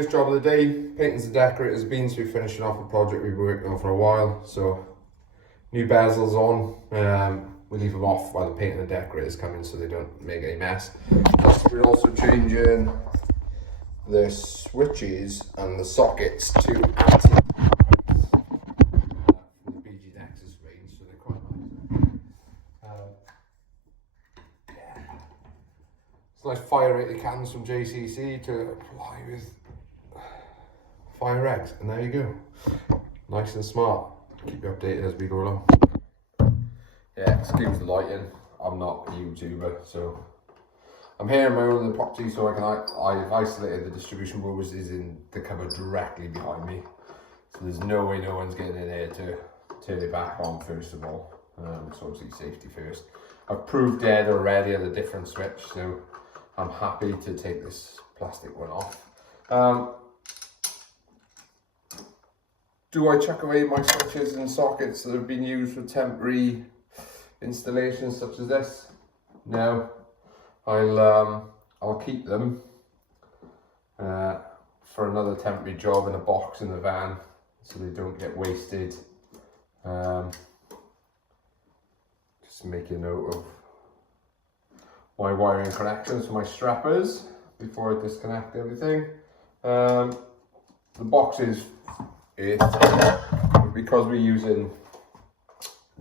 first job of the day, paintings and decorators beans. We're finishing off a project we've been working on for a while. So new bezels on, we leave them off while the painting and decorators come in so they don't make any mess. Plus we're also changing the switches and the sockets to anti from the BG Nexus range, so they're quite nice. It's nice fire rated cans from JCC to apply with Fire X, and there you go. Nice and smart. Keep you updated as we go along. Yeah, excuse the lighting. I'm not a YouTuber, so I'm here in my own property, so I've isolated the distribution boards is in the cupboard directly behind me. So there's no way no one's getting in here to turn it back on first of all. It's obviously safety first. I've proved dead already at a different switch, so I'm happy to take this plastic one off. Do I chuck away my switches and sockets that have been used for temporary installations such as this? No, I'll keep them for another temporary job in a box in the van so they don't get wasted. Just make a note of my wiring connections for my strappers before I disconnect everything. The box is because we're using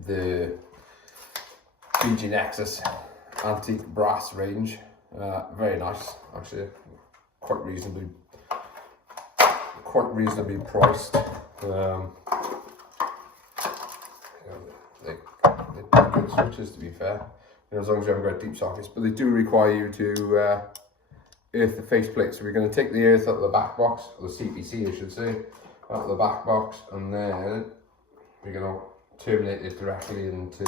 the BG Nexus antique brass range. Very nice, actually, quite reasonably priced. They're good switches, to be fair, as long as you haven't got deep sockets, but they do require you to earth the faceplate. So we're going to take the earth out of the back box, or the CPC I should say, out of the back box, and then we're going to terminate it directly into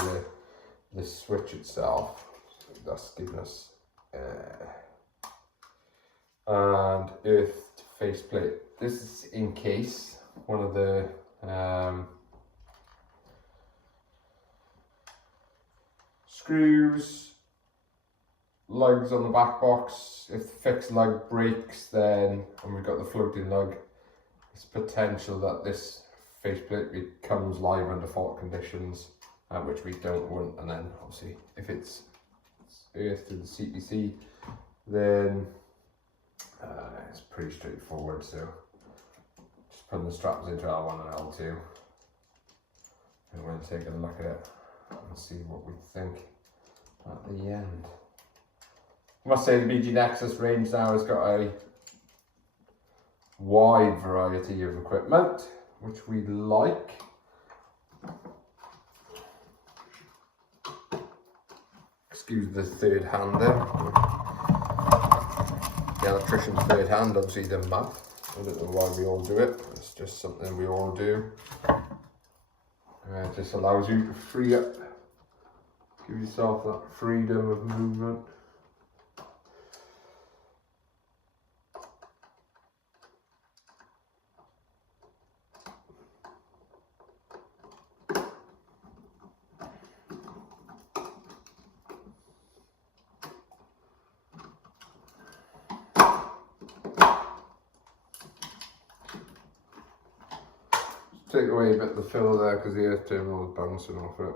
the switch itself. So that's giving us and earthed faceplate. This is in case one of the screws, lugs on the back box, if the fixed lug breaks, then, and we've got the floating lug, it's potential that this faceplate becomes live under fault conditions, which we don't want. And then obviously if it's earthed to the CPC, then it's pretty straightforward. So just putting the straps into L1 and L2, and we're going to take a look at it and see what we think at the end. I must say the BG Nexus range now has got a wide variety of equipment, which we like. Excuse the third hand there. The electrician's third hand, obviously the mouth. I don't know why we all do it. It's just something we all do. It just allows you to free up, give yourself that freedom of movement. Take away a bit of the fill there because the earth terminal is bouncing off it.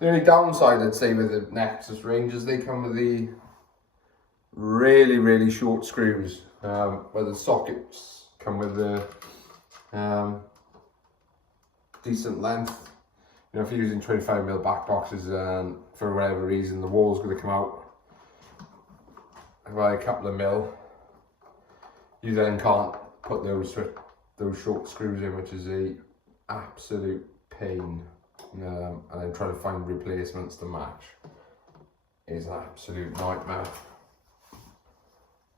The only downside I'd say with the Nexus range is they come with the really short screws, where the sockets come with the decent length. You know, if you're using 25mm back boxes and for whatever reason the wall's going to come out by a couple of mil, you then can't put those short screws in, which is a absolute pain. And then trying to find replacements to match is an absolute nightmare.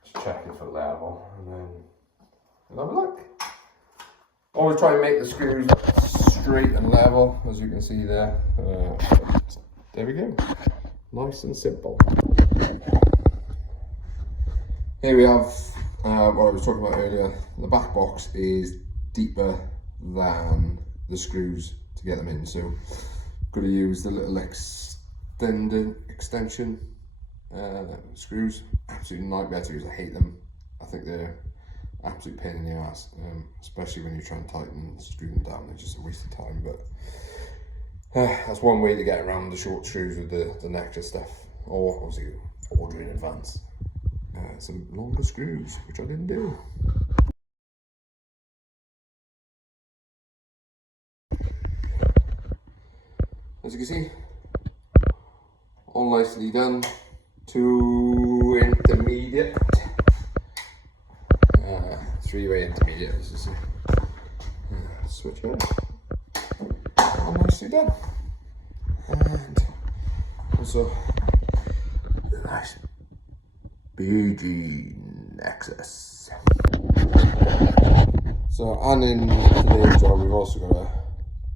Just check it for level and then we'll have a look. Always try and make the screws straight and level, as you can see there. There we go, nice and simple. Here we have what I was talking about earlier. The back box is deeper than the screws to get them in, so got to use the little extension screws. Absolute nightmare to use. I hate them. I think they're absolute pain in the ass, especially when you try and tighten and screw them down. It's just a waste of time. But that's one way to get around the short screws with the nectar stuff, or obviously order in advance some longer screws, which I didn't do. As you can see, all nicely done to intermediate, three-way intermediate, as you see. Switch it, all nicely done. And also the nice BG Nexus. So, and in today's job, we've also got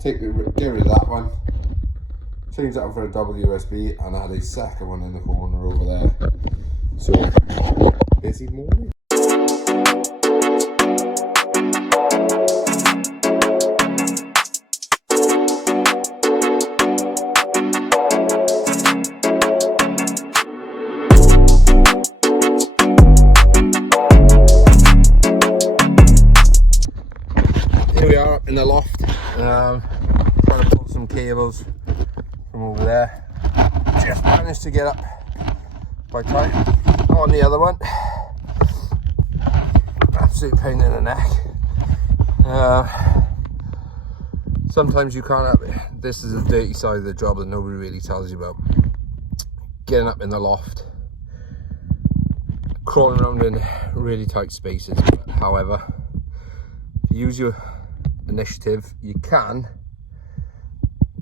to get rid of that one, change that one for a double USB, and add a second one in the corner over there. So, busy morning. Here we are up in the loft, trying to pull some cables from over there. Just managed to get up by time on the other one. Absolute pain in the neck. Sometimes you can't have it. This is the dirty side of the job that nobody really tells you about. Getting up in the loft, crawling around in really tight spaces. However, if you use your initiative, you can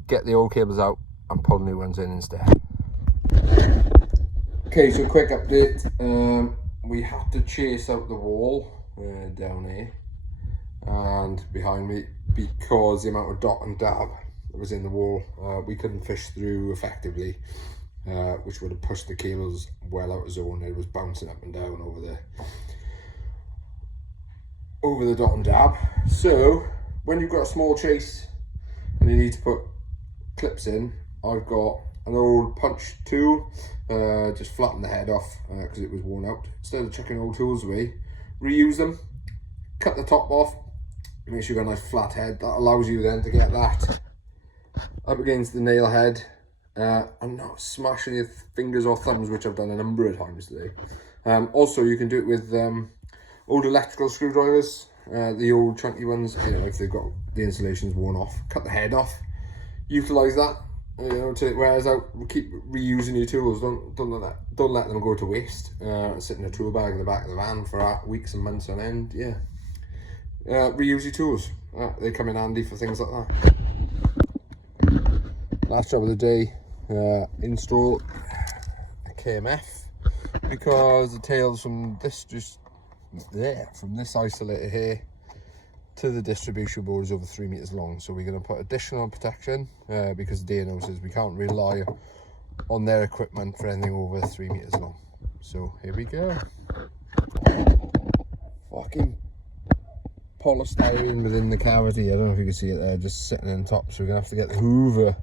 get the old cables out and pull new ones in instead. Okay, so quick update. We had to chase out the wall down here and behind me because the amount of dot and dab that was in the wall, we couldn't fish through effectively, which would have pushed the cables well out of zone. It was bouncing up and down over the dot and dab. So when you've got a small chase and you need to put clips in, I've got an old punch tool, just flatten the head off because it was worn out. Instead of chucking old tools away, reuse them, cut the top off, make sure you've got a nice flat head. That allows you then to get that up against the nail head and not smashing your fingers or thumbs, which I've done a number of times today. Also, you can do it with old electrical screwdrivers, the old chunky ones. You know, if they've got the insulations worn off, cut the head off, utilize that, you know, till it wears out. Keep reusing your tools. Don't let them go to waste. Sit in a tool bag in the back of the van for weeks and months on end. Yeah, reuse your tools. They come in handy for things like that. Last job of the day, install a KMF, because the tails from this from this isolator here to the distribution board is over 3 meters long. So we're going to put additional protection because DNO says we can't rely on their equipment for anything over 3 meters long. So here we go. Fucking polystyrene within the cavity. I don't know if you can see it there, just sitting on top. So we're gonna have to get the hoover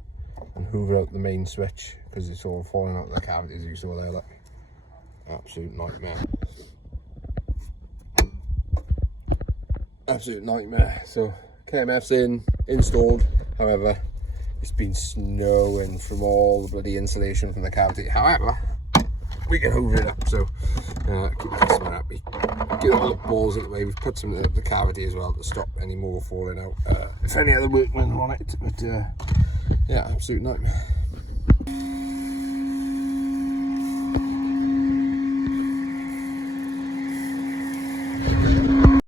and hoover out the main switch because it's all falling out of the cavity, as you saw there. Look, absolute nightmare. Absolute nightmare. So KMF's installed. However, it's been snowing from all the bloody insulation from the cavity. However, we can hoover it up, so keep the customer happy. Get all the balls out of the way. We've put some in the cavity as well to stop any more falling out if any other workmen are on it. But yeah, absolute nightmare.